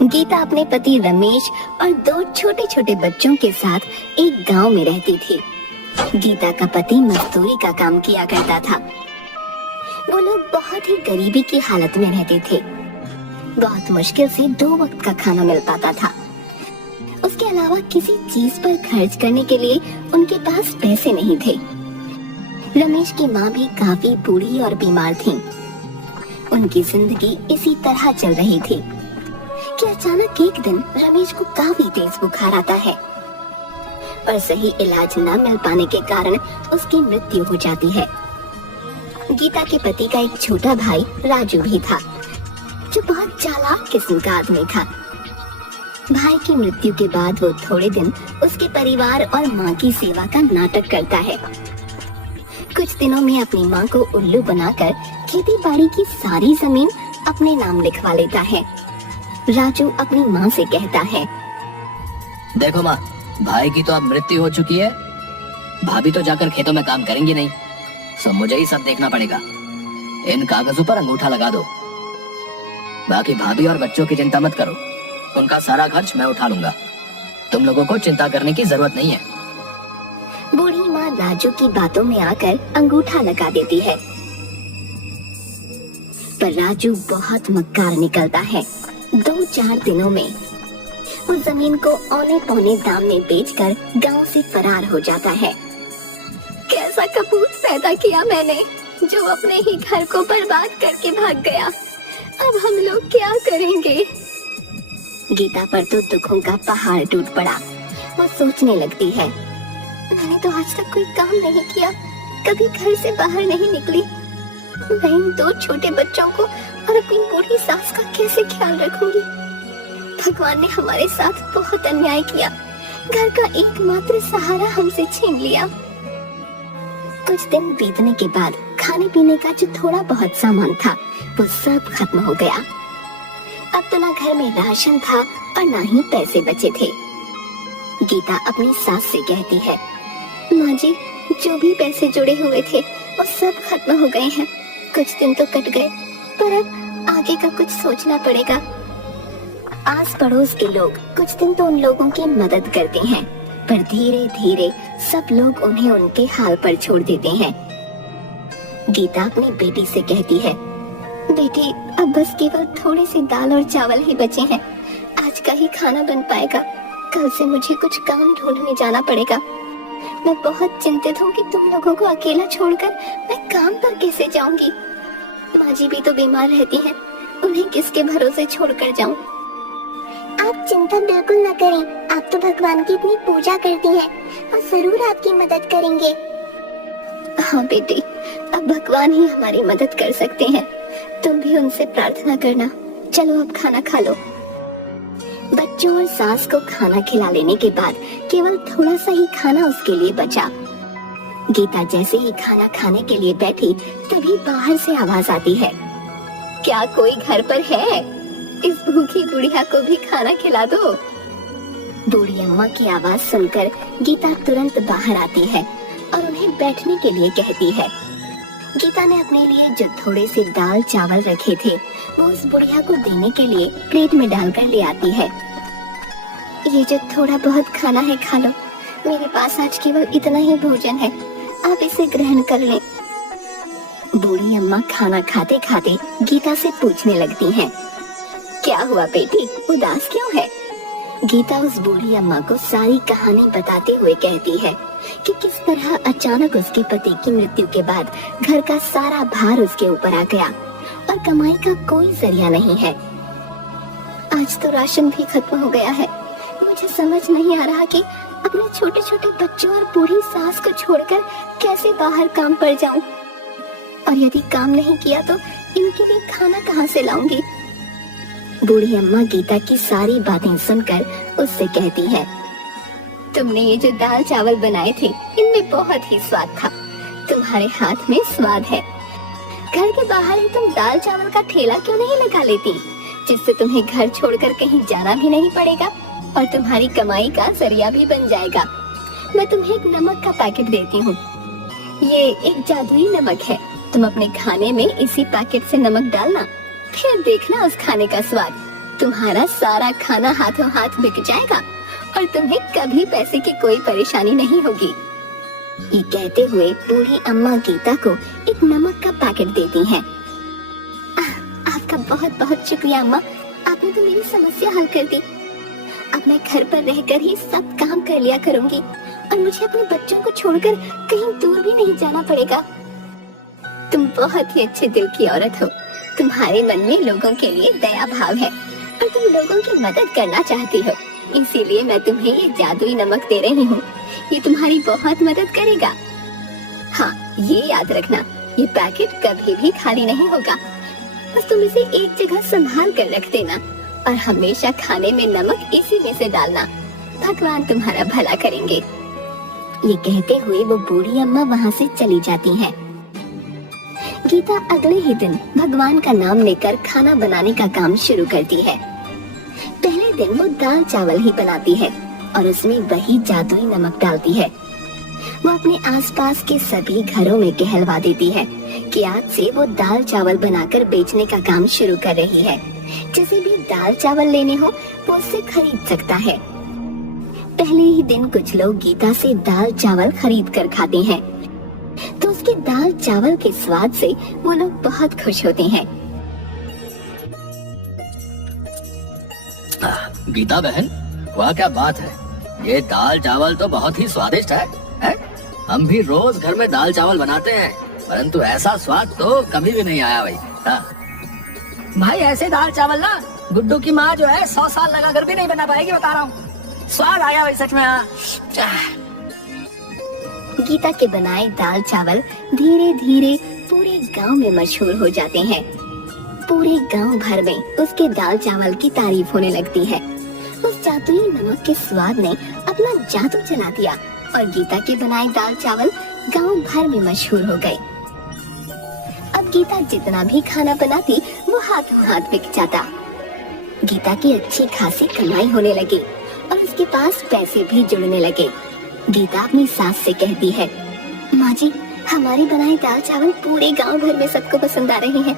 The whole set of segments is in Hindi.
गीता अपने पति रमेश और दो छोटे छोटे बच्चों के साथ एक गांव में रहती थी। गीता का पति मजदूरी का काम किया करता था। वो लोग बहुत ही गरीबी की हालत में रहते थे। बहुत मुश्किल से 2 वक्त का खाना मिल पाता था। उसके अलावा किसी चीज पर खर्च करने के लिए उनके पास पैसे नहीं थे। रमेश की माँ भी काफी बूढ़ी और बीमार थी। उनकी जिंदगी इसी तरह चल रही थी कि अचानक एक दिन रमेश को काफी तेज बुखार आता है और सही इलाज न मिल पाने के कारण उसकी मृत्यु हो जाती है। गीता के पति का एक छोटा भाई राजू भी था, जो बहुत चालाक किस्म का आदमी था। भाई की मृत्यु के बाद वो थोड़े दिन उसके परिवार और माँ की सेवा का नाटक करता है। कुछ दिनों में अपनी माँ को उल्लू बनाकर खेती बाड़ी की सारी जमीन अपने नाम लिखवा लेता है। राजू अपनी माँ से कहता है, देखो माँ, भाई की तो अब मृत्यु हो चुकी है। भाभी तो जाकर खेतों में काम करेंगी नहीं, सो मुझे ही सब देखना पड़ेगा। इन कागजों पर अंगूठा लगा दो। बाकी भाभी और बच्चों की चिंता मत करो, उनका सारा खर्च मैं उठा लूंगा। तुम लोगों को चिंता करने की जरूरत नहीं है। बूढ़ी माँ राजू की बातों में आकर अंगूठा लगा देती है, पर राजू बहुत मक्कार निकलता है। 2-4 दिनों में वो जमीन को औने पौने दाम में बेचकर गांव से फरार हो जाता है। कैसा कपूत पैदा किया मैंने, जो अपने ही घर को बर्बाद करके भाग गया। अब हम लोग क्या करेंगे? गीता पर तो दुखों का पहाड़ टूट पड़ा। वो सोचने लगती है, मैंने तो आज तक कोई काम नहीं किया, कभी घर से बाहर नहीं निकली। मैं इन 2 छोटे बच्चों को और अपनी बूढ़ी सास का कैसे ख्याल रखूंगी? भगवान ने हमारे साथ बहुत अन्याय किया। घर का एकमात्र सहारा हमसे छीन लिया। कुछ दिन बीतने के बाद खाने पीने का जो थोड़ा बहुत सामान था वो सब खत्म हो गया। अब तो ना घर में राशन था और ना ही पैसे बचे थे। गीता अपनी सास से कहती है, माँ जी, जो भी पैसे जुड़े हुए थे वो सब खत्म हो गए हैं। कुछ दिन तो कट गए, पर अब आगे का कुछ सोचना पड़ेगा। आस पड़ोस के लोग कुछ दिन तो उन लोगों की मदद करते हैं, पर धीरे धीरे सब लोग उन्हें उनके हाल पर छोड़ देते हैं। गीता अपनी बेटी से कहती है, बेटी, अब बस केवल थोड़े से दाल और चावल ही बचे हैं। आज का ही खाना बन पाएगा। कल से मुझे कुछ काम ढूंढने जाना पड़ेगा। मैं बहुत चिंतित हूँ कि तुम लोगों को अकेला छोड़कर मैं काम पर कैसे जाऊंगी। माँ जी भी तो बीमार रहती हैं, उन्हें किसके भरोसे छोड़कर जाऊं? आप चिंता बिल्कुल न करें। आप तो भगवान की इतनी पूजा करती हैं, और जरूर आपकी मदद करेंगे। हाँ बेटी, अब भगवान ही हमारी मदद कर सकते हैं। तुम भी उनसे प्रार्थना करना। चलो अब खाना खा लो। बच्चों और सास को खाना खिला लेने के बाद केवल थोड़ा सा ही खाना उसके लिए बचा। गीता जैसे ही खाना खाने के लिए बैठी तभी बाहर से आवाज आती है, क्या कोई घर पर है? इस भूखी बुढ़िया को भी खाना खिला दो। बूढ़ी अम्मा की आवाज सुनकर गीता तुरंत बाहर आती है और उन्हें बैठने के लिए कहती है। गीता ने अपने लिए जो थोड़े से दाल चावल रखे थे वो उस बुढ़िया को देने के लिए प्लेट में डालकर ले आती है। ये जो थोड़ा बहुत खाना है खा लो, मेरे पास आज केवल इतना ही भोजन है, आप इसे ग्रहण कर लें। बूढ़ी अम्मा खाना खाते खाते गीता से पूछने लगती हैं, क्या हुआ बेटी, उदास क्यों है? गीता उस बूढ़ी अम्मा को सारी कहानी बताते हुए कहती है कि किस तरह अचानक उसके पति की मृत्यु के बाद घर का सारा भार उसके ऊपर आ गया और कमाई का कोई जरिया नहीं है। आज तो राशन भी खत्म हो गया है। मुझे समझ नहीं आ रहा कि अपने छोटे छोटे बच्चों और बूढ़ी सास को छोड़कर कैसे बाहर काम पर जाऊं, और यदि काम नहीं किया तो इनके लिए खाना कहां से लाऊंगी? बूढ़ी अम्मा गीता की सारी बातें सुनकर उससे कहती है, तुमने ये जो दाल चावल बनाए थे इनमें बहुत ही स्वाद था। तुम्हारे हाथ में स्वाद है। घर के बाहर ही तुम दाल चावल का ठेला क्यों नहीं लगा लेती, जिससे तुम्हें घर छोड़कर कहीं जाना भी नहीं पड़ेगा और तुम्हारी कमाई का जरिया भी बन जाएगा। मैं तुम्हें एक नमक का पैकेट देती हूँ। ये एक जादुई नमक है। तुम अपने खाने में इसी पैकेट से नमक डालना, फिर देखना उस खाने का स्वाद। तुम्हारा सारा खाना हाथों हाथ बिक जाएगा और तुम्हें कभी पैसे की कोई परेशानी नहीं होगी। ये कहते हुए बूढ़ी अम्मा गीता को एक नमक का पैकेट देती हैं। आपका बहुत बहुत शुक्रिया अम्मा, आपने तो मेरी समस्या हल कर दी। अब मैं घर पर रहकर ही सब काम कर लिया करूंगी और मुझे अपने बच्चों को छोड़कर कहीं दूर भी नहीं जाना पड़ेगा। तुम बहुत ही अच्छे दिल की औरत हो। तुम्हारे मन में लोगों के लिए दया भाव है और तुम लोगों की मदद करना चाहती हो, इसीलिए मैं तुम्हें ये जादुई नमक दे रही हूँ। ये तुम्हारी बहुत मदद करेगा। हाँ, ये याद रखना, ये पैकेट कभी भी खाली नहीं होगा। बस तुम इसे एक जगह संभाल कर रख देना और हमेशा खाने में नमक इसी में से डालना। भगवान तुम्हारा भला करेंगे। ये कहते हुए वो बूढ़ी अम्मा वहाँ से चली जाती हैं। गीता अगले ही दिन भगवान का नाम लेकर खाना बनाने का काम शुरू करती है। पहले दिन वो दाल चावल ही बनाती है और उसमें वही जादुई नमक डालती है। वो अपने आसपास के सभी घरों में कहलवा देती है कि आज से वो दाल चावल बनाकर बेचने का काम शुरू कर रही है। जिसे भी दाल चावल लेने हो वो उससे खरीद सकता है। पहले ही दिन कुछ लोग गीता से दाल चावल खरीद कर खाते हैं तो उसके दाल चावल के स्वाद से वो लोग बहुत खुश होते हैं। गीता बहन, वाह क्या बात है, ये दाल चावल तो बहुत ही स्वादिष्ट है? हम भी रोज घर में दाल चावल बनाते हैं, परंतु ऐसा स्वाद तो कभी भी नहीं आया भाई। भाई ऐसे दाल चावल ना गुड्डू की माँ जो है 100 साल लगा कर भी नहीं बना पाएगी, बता रहा हूँ। स्वाद आया भाई सच में। गीता के बनाए दाल चावल धीरे धीरे पूरे गांव में मशहूर हो जाते हैं। पूरे गांव भर में उसके दाल चावल की तारीफ होने लगती है। उस जादुई नमक के स्वाद ने अपना जादू चला दिया और गीता के बनाए दाल चावल गांव भर में मशहूर हो गए। अब गीता जितना भी खाना बनाती वो हाथों हाथ बिक जाता। गीता की अच्छी खासी कमाई होने लगी और उसके पास पैसे भी जुड़ने लगे। गीता अपनी सास से कहती है, माँ जी, हमारे बनाए दाल चावल पूरे गांव भर में सबको पसंद आ रहे हैं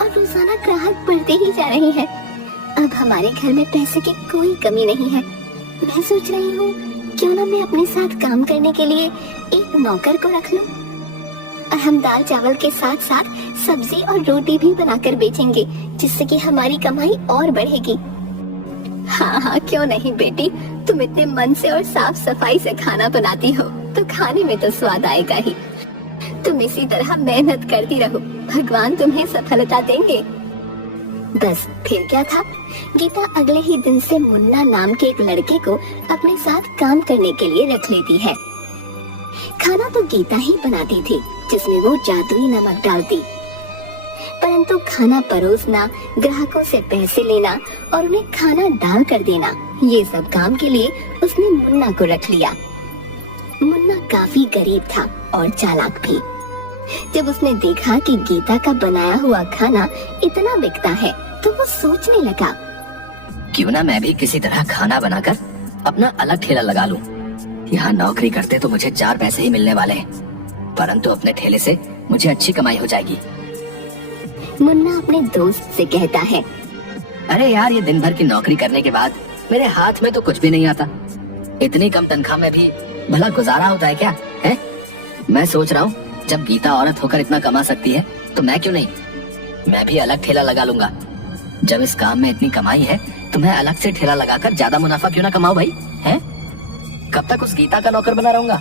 और रोजाना ग्राहक बढ़ते ही जा रहे हैं। अब हमारे घर में पैसे की कोई कमी नहीं है। मैं सोच रही हूँ क्यों ना मैं अपने साथ काम करने के लिए एक नौकर को रख लूं और हम दाल चावल के साथ साथ सब्जी और रोटी भी बनाकर बेचेंगे, जिससे कि हमारी कमाई और बढ़ेगी। हाँ हाँ, क्यों नहीं बेटी, तुम इतने मन से और साफ सफाई से खाना बनाती हो तो खाने में तो स्वाद आएगा ही। तुम इसी तरह मेहनत करती रहो, भगवान तुम्हें सफलता देंगे। बस फिर क्या था, गीता अगले ही दिन से मुन्ना नाम के एक लड़के को अपने साथ काम करने के लिए रख लेती है। खाना तो गीता ही बनाती थी, जिसमें वो जादुई नमक डालती, परंतु खाना परोसना, ग्राहकों से पैसे लेना और उन्हें खाना डाल कर देना, ये सब काम के लिए उसने मुन्ना को रख लिया। मुन्ना काफी गरीब था और चालाक भी। जब उसने देखा कि गीता का बनाया हुआ खाना इतना बिकता है तो वो सोचने लगा, क्यों ना मैं भी किसी तरह खाना बनाकर अपना अलग ठेला लगा लूं। यहाँ नौकरी करते तो मुझे 4 पैसे ही मिलने वाले हैं, परंतु अपने ठेले से मुझे अच्छी कमाई हो जाएगी। मुन्ना अपने दोस्त से कहता है, अरे यार, ये दिन भर की नौकरी करने के बाद मेरे हाथ में तो कुछ भी नहीं आता। इतनी कम तनख्वाह में भी भला गुजारा होता है क्या? है? मैं सोच रहा हूँ जब गीता औरत होकर इतना कमा सकती है तो मैं क्यों नहीं, मैं भी अलग ठेला लगा लूंगा। जब इस काम में इतनी कमाई है तो मैं अलग से ठेला लगाकर ज्यादा मुनाफा क्यों ना कमाऊं भाई? हैं? कब तक उस गीता का नौकर बना रहूंगा?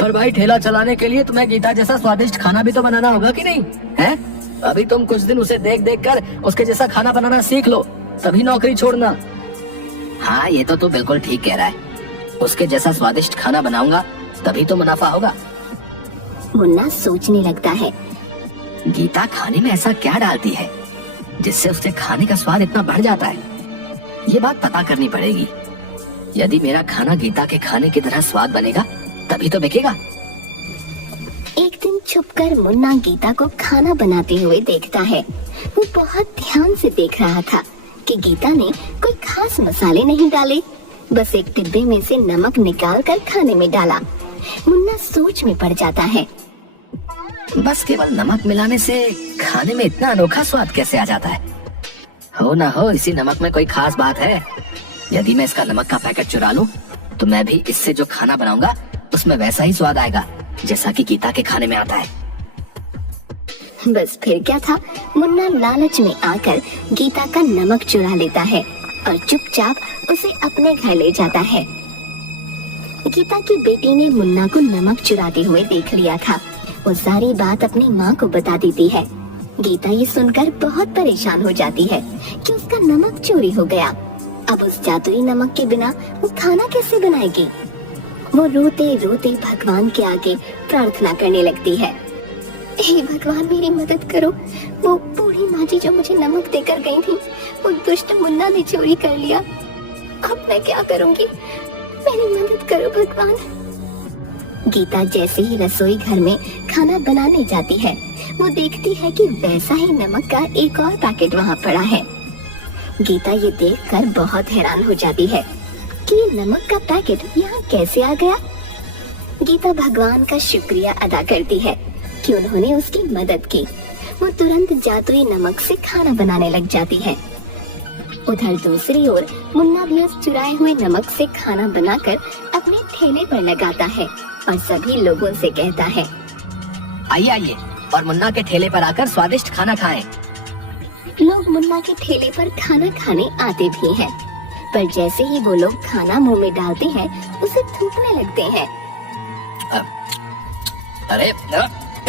पर भाई, ठेला चलाने के लिए तुम्हें गीता जैसा स्वादिष्ट खाना भी तो बनाना होगा कि नहीं? हैं? अभी तुम कुछ दिन उसे देख देख कर उसके जैसा खाना बनाना सीख लो, तभी नौकरी छोड़ना। हाँ, ये तो तू बिल्कुल ठीक कह रहा है। उसके जैसा स्वादिष्ट खाना बनाऊंगा तभी तो मुनाफा होगा। मुन्ना सोचने लगता है, गीता खाने में ऐसा क्या डालती है जिससे उसके खाने का स्वाद इतना बढ़ जाता है? ये बात पता करनी पड़ेगी। यदि मेरा खाना गीता के खाने की तरह स्वाद बनेगा तभी तो बिकेगा। एक दिन छुपकर मुन्ना गीता को खाना बनाते हुए देखता है। वो बहुत ध्यान से देख रहा था कि गीता ने कोई खास मसाले नहीं डाले, बस एक डिब्बे में से नमक निकाल कर खाने में डाला। मुन्ना सोच में पड़ जाता है, बस केवल नमक मिलाने से खाने में इतना अनोखा स्वाद कैसे आ जाता है? हो ना हो, इसी नमक में कोई खास बात है। यदि मैं इसका नमक का पैकेट चुरा लूं, तो मैं भी इससे जो खाना बनाऊंगा उसमें वैसा ही स्वाद आएगा जैसा कि गीता के खाने में आता है। बस फिर क्या था, मुन्ना लालच में आकर गीता का नमक चुरा लेता है और चुपचाप उसे अपने घर ले जाता है। गीता की बेटी ने मुन्ना को नमक चुराते हुए देख लिया था। वो सारी बात अपनी माँ को बता देती है। गीता ये सुनकर बहुत परेशान हो जाती है कि उसका नमक चोरी हो गया। अब उस जादुई नमक के बिना वो खाना कैसे बनाएगी। वो रोते रोते भगवान के आगे प्रार्थना करने लगती है। हे भगवान, मेरी मदद करो। वो बूढ़ी माँ जी जो मुझे नमक देकर गई थी, वो दुष्ट मुन्ना ने चोरी कर लिया। अब मैं क्या करूंगी, मेरी मदद करो भगवान। गीता जैसे ही रसोई घर में खाना बनाने जाती है, वो देखती है कि वैसा ही नमक का एक और पैकेट वहाँ पड़ा है। गीता ये देखकर बहुत हैरान हो जाती है कि ये नमक का पैकेट यहाँ कैसे आ गया। गीता भगवान का शुक्रिया अदा करती है कि उन्होंने उसकी मदद की। वो तुरंत जादुई नमक से खाना बनाने लग जाती है। उधर दूसरी ओर मुन्ना भी उस चुराए हुए नमक से खाना बनाकर अपने ठेले पर लगाता है और सभी लोगों से कहता है, आइए आइए और मुन्ना के ठेले पर आकर स्वादिष्ट खाना खाएं। लोग मुन्ना के ठेले पर खाना खाने आते भी हैं, पर जैसे ही वो लोग खाना मुंह में डालते हैं, उसे थूकने लगते हैं। अरे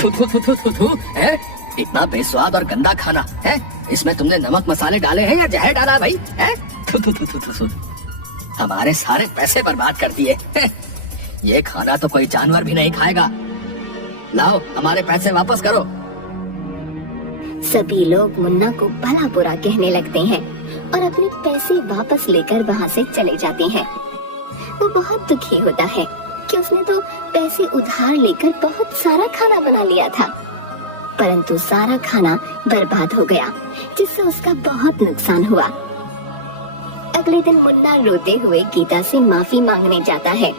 थू थू थू थू थू थू, हैं? इतना बेस्वाद और गंदा खाना है। इसमें तुमने नमक मसाले डाले हैं या जहर डाला भाई? हैं? थू थू थू थू थू थू। हमारे सारे पैसे बर्बाद कर दिए। ये खाना तो कोई जानवर भी नहीं खाएगा। लाओ हमारे पैसे वापस करो। सभी लोग मुन्ना को भला बुरा कहने लगते हैं और अपने पैसे वापस लेकर वहाँ से चले जाते हैं। वो बहुत दुखी होता है कि उसने तो पैसे उधार लेकर बहुत सारा खाना बना लिया था, परंतु सारा खाना बर्बाद हो गया, जिससे उसका बहुत नुकसान हुआ। अगले दिन मुन्ना रोते हुए गीता से माफी मांगने जाता है।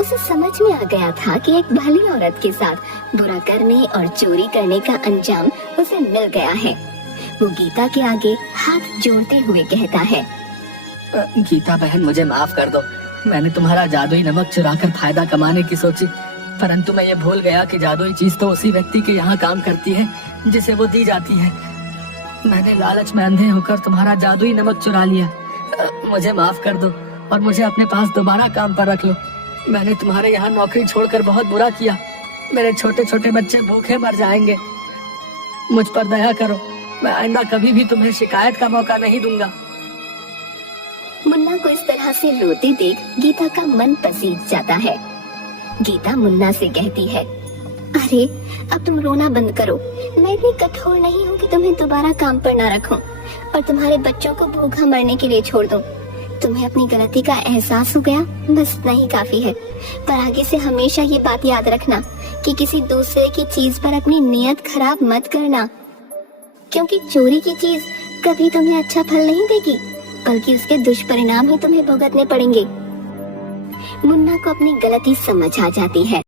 उसे समझ में आ गया था कि एक भली औरत के साथ बुरा करने और चोरी करने का अंजाम उसे मिल गया है। वो गीता के आगे हाथ जोड़ते हुए कहता है, गीता बहन, मुझे माफ कर दो। मैंने तुम्हारा जादुई नमक चुराकर फायदा कमाने की सोची, परंतु मैं ये भूल गया कि जादुई चीज तो उसी व्यक्ति के यहाँ काम करती है जिसे वो दी जाती है। मैंने लालच में अंधे होकर तुम्हारा जादुई नमक चुरा लिया। मुझे माफ कर दो और मुझे अपने पास दोबारा काम पर रख लो। मैंने तुम्हारे यहाँ नौकरी छोड़कर बहुत बुरा किया। मेरे छोटे छोटे बच्चे भूखे मर जाएंगे। मुझ पर दया करो। मैं आइंदा कभी भी तुम्हें शिकायत का मौका नहीं दूंगा। मुन्ना को इस तरह से रोते देख गीता का मन पसीज जाता है। गीता मुन्ना से कहती है, अरे अब तुम रोना बंद करो। मैं इतनी कठोर नहीं हूँ कि तुम्हें दोबारा काम पर ना रखूं और तुम्हारे बच्चों को भूखा मरने के लिए छोड़ दूं। तुम्हें अपनी गलती का एहसास हो गया, बस इतना ही काफी है। पर आगे से हमेशा ये बात याद रखना कि किसी दूसरे की चीज पर अपनी नियत खराब मत करना, क्योंकि चोरी की चीज कभी तुम्हें अच्छा फल नहीं देगी, बल्कि उसके दुष्परिणाम ही तुम्हें भुगतने पड़ेंगे। मुन्ना को अपनी गलती समझ आ जाती है।